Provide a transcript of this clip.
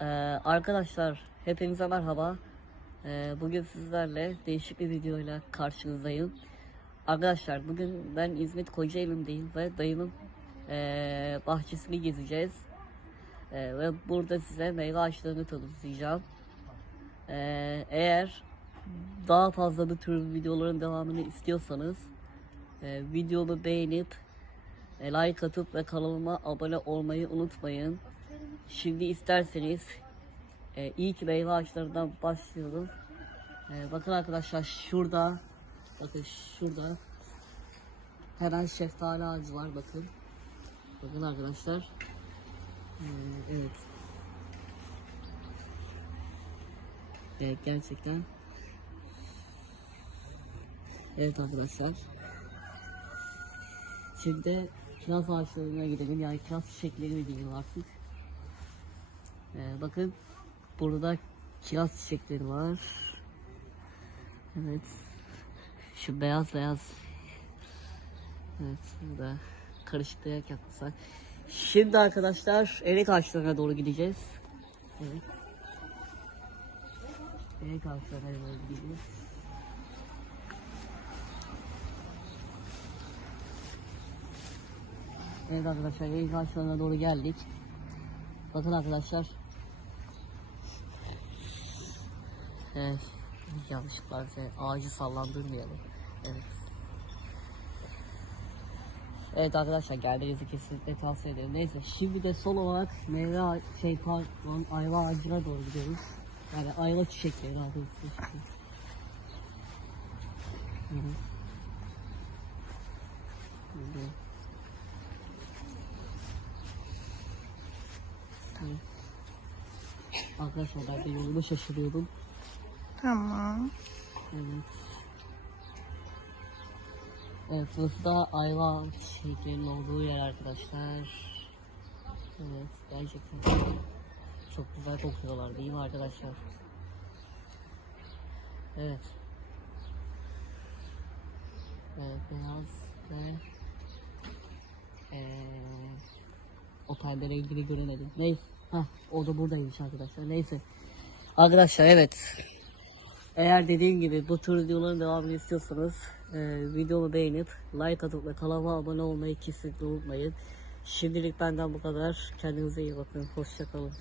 Ee, arkadaşlar hepinize merhaba. Ee, bugün sizlerle değişik bir videoyla karşınızdayım. Arkadaşlar bugün ben İzmit Kocaeli'ndeyim ve dayımın ee, bahçesini gezeceğiz. Ee, ve burada size meyve ağaçlarını tanıtacağım. Ee, eğer daha fazla bu tür videoların devamını istiyorsanız ee, videomu beğenip e, like atıp ve kanalıma abone olmayı unutmayın. Şimdi isterseniz e, ilk meyve ağaçlarından başlayalım. E, bakın arkadaşlar şurada bakın şurada hemen şeftali ağacı var bakın. Bakın arkadaşlar. E, evet. Evet gerçekten. Evet arkadaşlar. Şimdi kiraz ağaçlarına gidelim. Yani kiraz çiçekleri diyelim artık. Ee, bakın burada kiraz çiçekleri var. Evet. Şu beyaz beyaz. Evet burada karışıklayarak yapmışlar. Şimdi arkadaşlar erik ağaçlarına doğru gideceğiz. Evet. Erik ağaçlarına doğru gideceğiz. Evet arkadaşlar erik ağaçlarına doğru geldik. Bakın arkadaşlar. Evet. Yanlışlıkla ağacı sallandırmayalım. Evet. Evet arkadaşlar geldiğinizi kesinlikle tavsiye ederim. Neyse şimdi de son olarak meyve şey pardon ayva ağacına doğru gidiyoruz. Yani ayva çiçekleri hı. Arkadaşlar ben de yolumu şaşırıyordum. Tamam. Evet. Evet burası da ayva çiçeklerinin olduğu yer arkadaşlar. Evet gerçekten çok güzel kokuyorlar değil mi arkadaşlar? Evet. Evet beyaz ve eee o perde ilgili göremedim. Neyse. Hah, o da buradaymış arkadaşlar. Neyse. Arkadaşlar evet. Eğer dediğim gibi bu tür videoların devamını istiyorsanız e, videomu beğenip like atıp ve kanalıma abone olmayı kesinlikle unutmayın. Şimdilik benden bu kadar. Kendinize iyi bakın. Hoşçakalın.